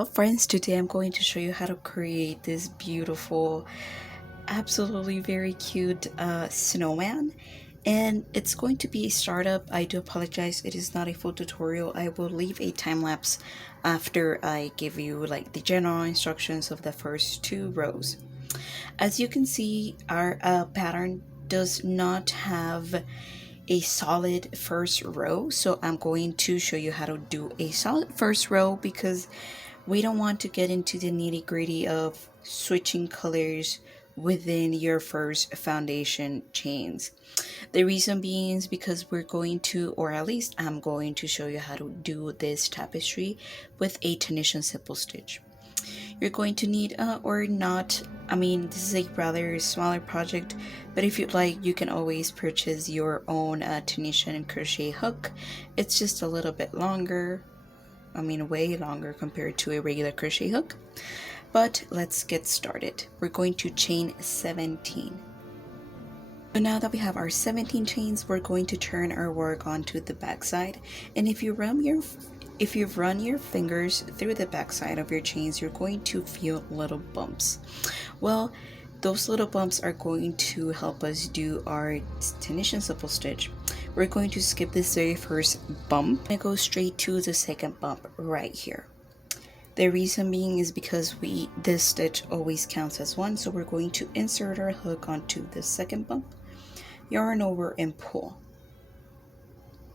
Hello friends, today I'm going to show you how to create this beautiful, absolutely very cute snowman. And it's going to be a startup. I do apologize, it is not a full tutorial. I will leave a time lapse after I give you like the general instructions of the first two rows. As you can see, our pattern does not have a solid first row, so I'm going to show you how to do a solid first row because we don't want to get into the nitty-gritty of switching colors within your first foundation chains. The reason being is because we're going to, or at least I'm going to show you how to do this tapestry with a Tunisian simple stitch. You're going to need or not, I mean, this is a rather smaller project, but if you'd like, you can always purchase your own Tunisian crochet hook. It's just a little bit longer, I mean way longer compared to a regular crochet hook. But let's get started. We're going to chain 17. So now that we have our 17 chains, we're going to turn our work onto the back side. And if you've run your fingers through the back side of your chains, you're going to feel little bumps. Well, those little bumps are going to help us do our Tunisian simple stitch. We're going to skip this very first bump and go straight to the second bump right here. The reason being is because this stitch always counts as one, so we're going to insert our hook onto the second bump, yarn over and pull,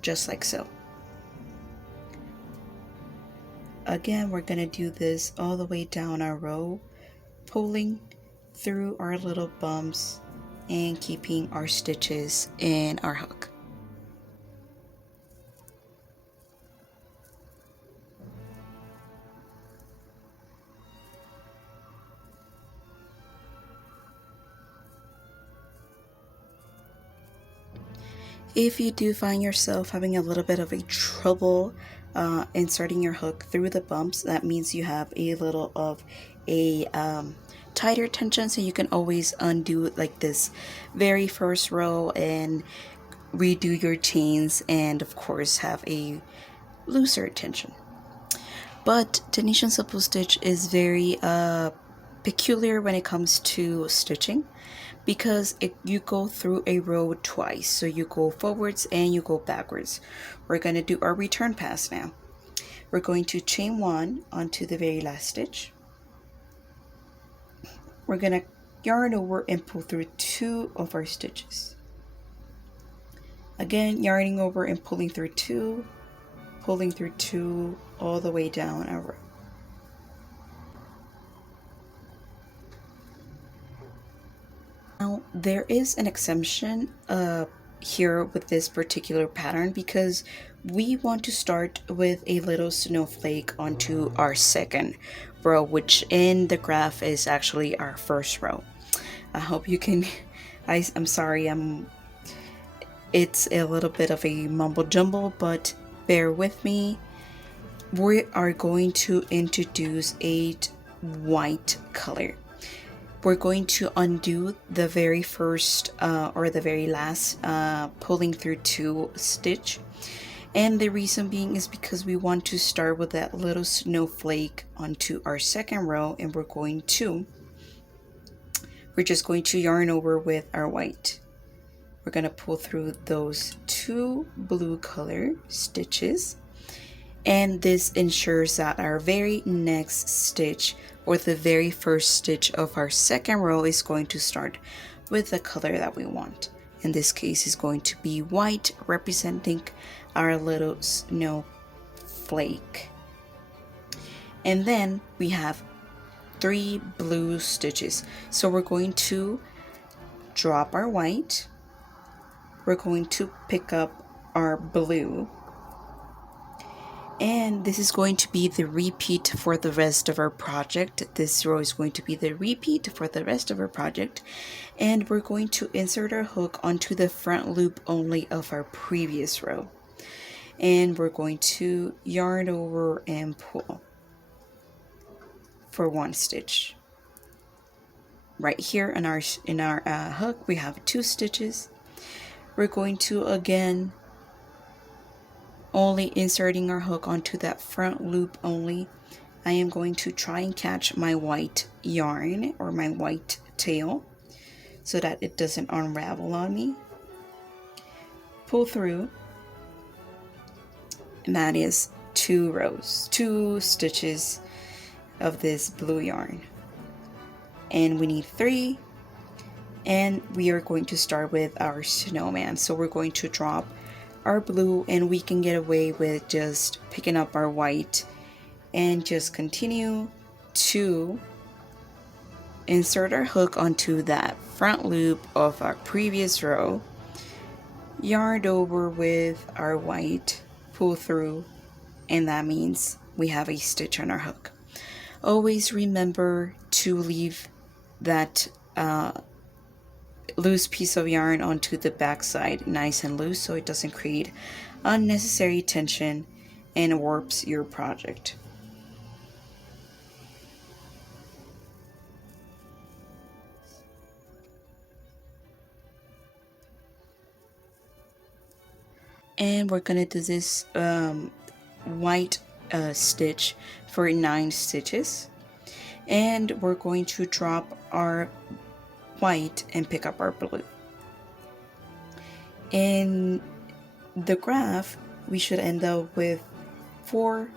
just like so. Again, we're going to do this all the way down our row, pulling through our little bumps and keeping our stitches in our hook. If you do find yourself having a little bit of a trouble inserting your hook through the bumps, that means you have a little of a tighter tension, so you can always undo like this very first row and redo your chains, and of course have a looser tension. But Tunisian simple stitch is very peculiar when it comes to stitching, because you go through a row twice, so you go forwards and you go backwards. We're going to do our return pass now. We're going to chain 1 onto the very last stitch. We're going to yarn over and pull through 2 of our stitches. Again, yarning over and pulling through 2, pulling through 2 all the way down our row. Now, there is an exemption here with this particular pattern because we want to start with a little snowflake onto our second row, which in the graph is actually our first row. I hope you can, I'm sorry, it's a little bit of a mumble jumble, but bear with me. We are going to introduce a white color. We're going to undo the very first or the very last pulling through 2 stitch, and the reason being is because we want to start with that little snowflake onto our second row, and we're just going to yarn over with our white. We're going to pull through those 2 blue color stitches, and this ensures that our very next stitch, or the very first stitch of our second row, is going to start with the color that we want. In this case is going to be white, representing our little snowflake. And then we have 3 blue stitches, so we're going to drop our white, we're going to pick up our blue, and this is going to be the repeat for the rest of our project. This row is going to be the repeat for the rest of our project, and we're going to insert our hook onto the front loop only of our previous row, and we're going to yarn over and pull for 1 stitch. Right here in our hook we have 2 stitches. We're going to again only inserting our hook onto that front loop only, I am going to try and catch my white yarn or my white tail so that it doesn't unravel on me. Pull through, and that is 2 stitches of this blue yarn. And we need 3, and we are going to start with our snowman. So we're going to drop our blue, and we can get away with just picking up our white and just continue to insert our hook onto that front loop of our previous row, yarn over with our white, pull through, and that means we have a stitch on our hook. Always remember to leave that loose piece of yarn onto the back side nice and loose so it doesn't create unnecessary tension and warps your project. And we're gonna do this white stitch for 9 stitches, and we're going to drop our white and pick up our blue. In the graph, we should end up with 4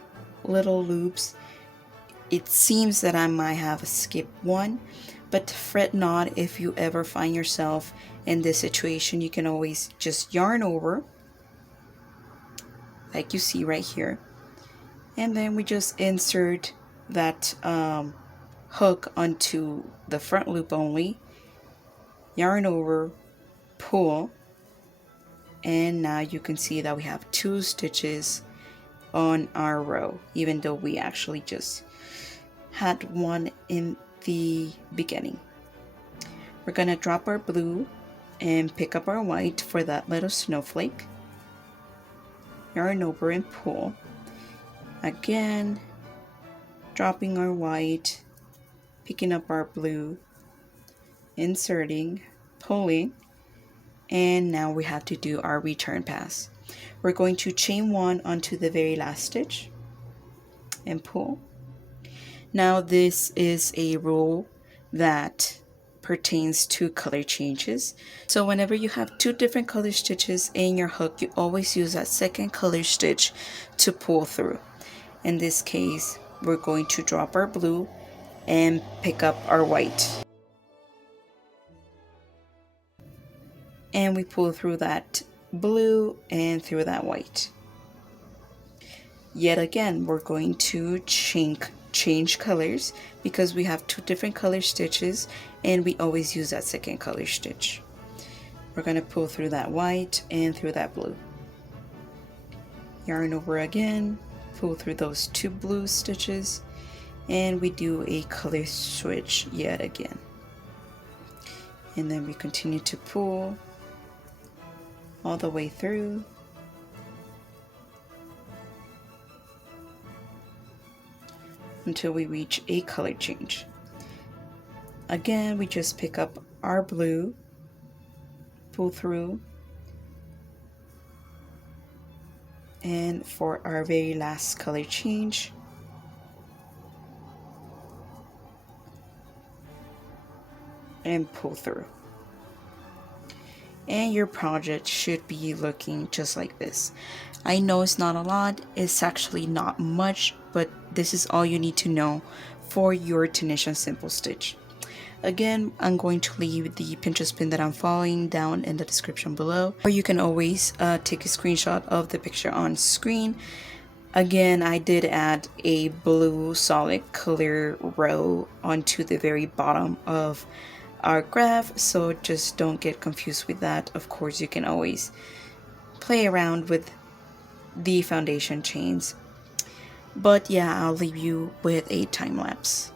little loops. It seems that I might have skipped one, but fret not. If you ever find yourself in this situation, you can always just yarn over like you see right here, and then we just insert that hook onto the front loop only, yarn over, pull, and now you can see that we have 2 stitches on our row, even though we actually just had 1 in the beginning. We're gonna drop our blue and pick up our white for that little snowflake, yarn over and pull. Again, dropping our white, picking up our blue, inserting, pulling, and now we have to do our return pass. We're going to chain 1 onto the very last stitch and pull. Now this is a rule that pertains to color changes. So whenever you have 2 different color stitches in your hook, you always use that second color stitch to pull through. In this case, we're going to drop our blue and pick up our white. And we pull through that blue and through that white. Yet again, we're going to change colors because we have 2 different color stitches and we always use that second color stitch. We're going to pull through that white and through that blue. Yarn over again, pull through those 2 blue stitches, and we do a color switch yet again. And then we continue to pull all the way through. Until we reach a color change. Again, we just pick up our blue, pull through, and for our very last color change, and pull through. And your project should be looking just like this. I know it's not a lot, it's actually not much, but this is all you need to know for your Tunisian simple stitch. Again, I'm going to leave the Pinterest pin that I'm following down in the description below, or you can always take a screenshot of the picture on screen. Again, I did add a blue solid color row onto the very bottom of our graph, so just don't get confused with that. Of course, you can always play around with the foundation chains, but yeah, I'll leave you with a time lapse.